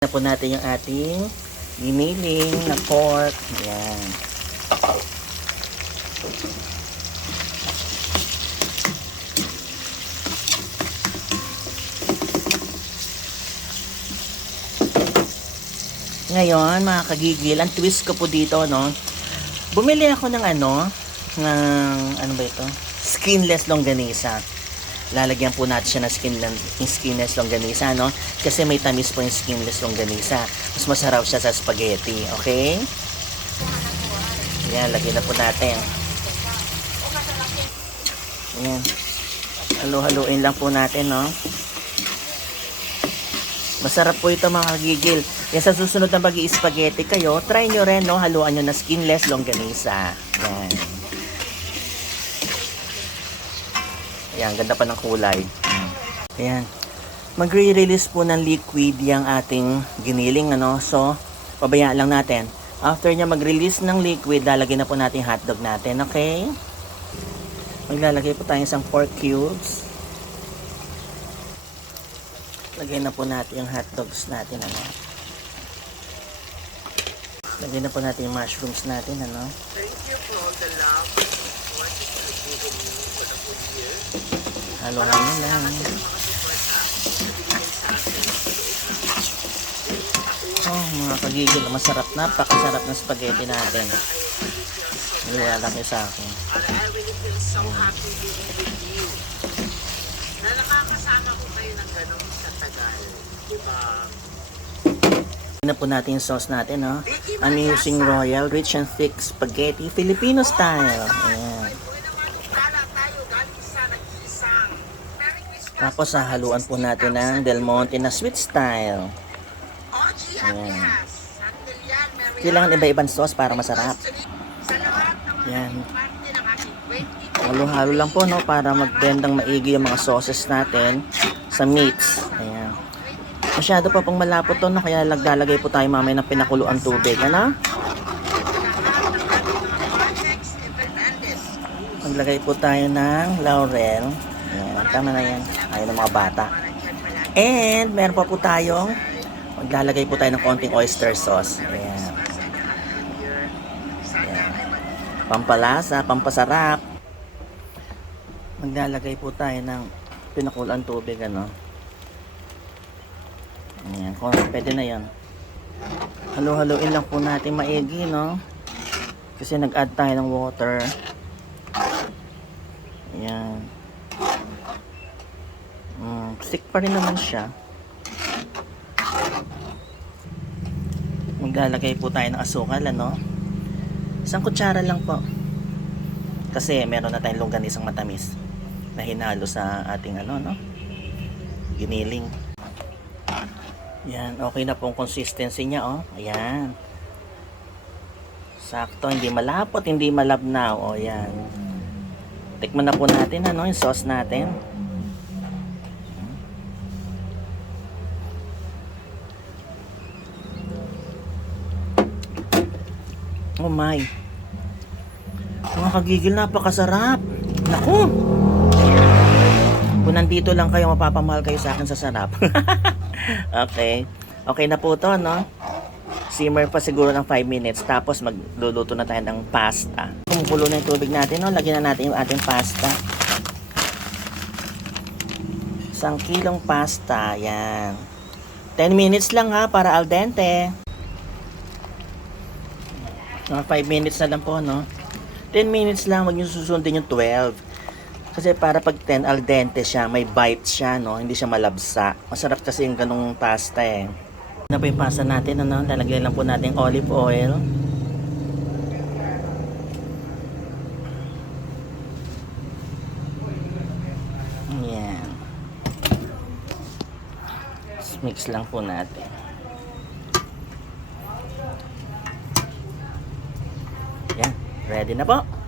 na po natin yung ating giniling na pork. Ayan. Ngayon, mga kagigil, ang twist ko po dito, no? Bumili ako ng ano, ng, ano ba ito? Skinless longganisa. Lalagyan po natin siya ng skin, skinless longganisa, no? Kasi may tamis po yung skinless longganisa. Mas masarap siya sa spaghetti, okay? Yan, lagyan na po natin. Yan. Halo-haluin lang po natin, no? Masarap po ito mga gigil. Yan sa susunod na pag spaghetti kayo, try nyo rin, no? Haluan nyo na skinless longganisa. Yan. Yan, ganda pa ng kulay. Ayan. Magre-release po ng liquid yung ating giniling, ano? So, pabayaan lang natin. After niya mag-release ng liquid, lalagyan na po natin hotdog natin, okay? Maglalagay po tayo isang pork cubes. Lagyan na po natin yung hotdogs natin, ano? Lagyan na po natin yung mushrooms natin, ano? Thank you for year. Halo-halo lang. Oh, mga kagigil, masarap. Napakasarap ng spaghetti natin. Niwala kayo sa akin. Na nakakasama ko kayo ng ganun sa tagal. Diba? na po natin yung sauce natin, no? I'm using Royal Rich and Thick Spaghetti Filipino style. Ayan. Tapos hahaluan po natin ng Del Monte na sweet style. Ayan. Kailangan iba-ibang sauce para masarap. Sa lahat ng mga Yan. parte ng aking 20 Halo-halo lang po, no? Para mag-blendang maigi yung mga sauces natin sa meats. Ayan. Masyado pa pong malapot to, no? Kaya naglalagay po tayo mamaya ng pinakuluan tubig. Ano? Maglagay po tayo ng laurel. Ayan, tama na yan. Ayaw ng mga bata. And meron pa po tayong maglalagay po tayo ng konting oyster sauce. Ayan. Ayan. Pampalasa, pampasarap. Maglalagay po tayo ng pinakulan tubig, ano. Ayan, kung pwede na yan. Halo-haloin lang po natin maigi, no? Kasi nag-add tayo ng water. Ayan. Stick pa rin naman siya. Maglalagay po tayo ng asukal, ano? Isang kutsara lang po. Kasi meron na tayong longganisang matamis na hinalo sa ating ano, no? Giniling. Yan, okay na pong consistency niya, oh. Ayan. Sakto, hindi malapot, hindi malabnaw. O, yan. Tikman na po natin, ano, yung sauce natin. Oh my. Mga kagigil, napakasarap. Naku! Kung nandito lang kayo, mapapamahal kayo sa akin sa sarap. okay. Okay na po to, no? Simmer pa siguro ng 5 minutes. Tapos magluluto na tayo ng pasta. Kumukulo na yung tubig natin, no? Lagyan na natin yung ating pasta. Isang kilong pasta. Yan. 10 minutes lang ha, para al dente. Mga 5 minutes na lang po, no? 10 minutes lang, wag niyo susundin yung 12. Kasi para pag 10 al dente siya, may bite siya, no? Hindi siya malabsa. Masarap kasi yung ganung pasta eh. Na po yung pasta natin, ano? Lalagyan lang po natin olive oil. Yan. Tapos Mix lang po natin. Yan. Ready na po.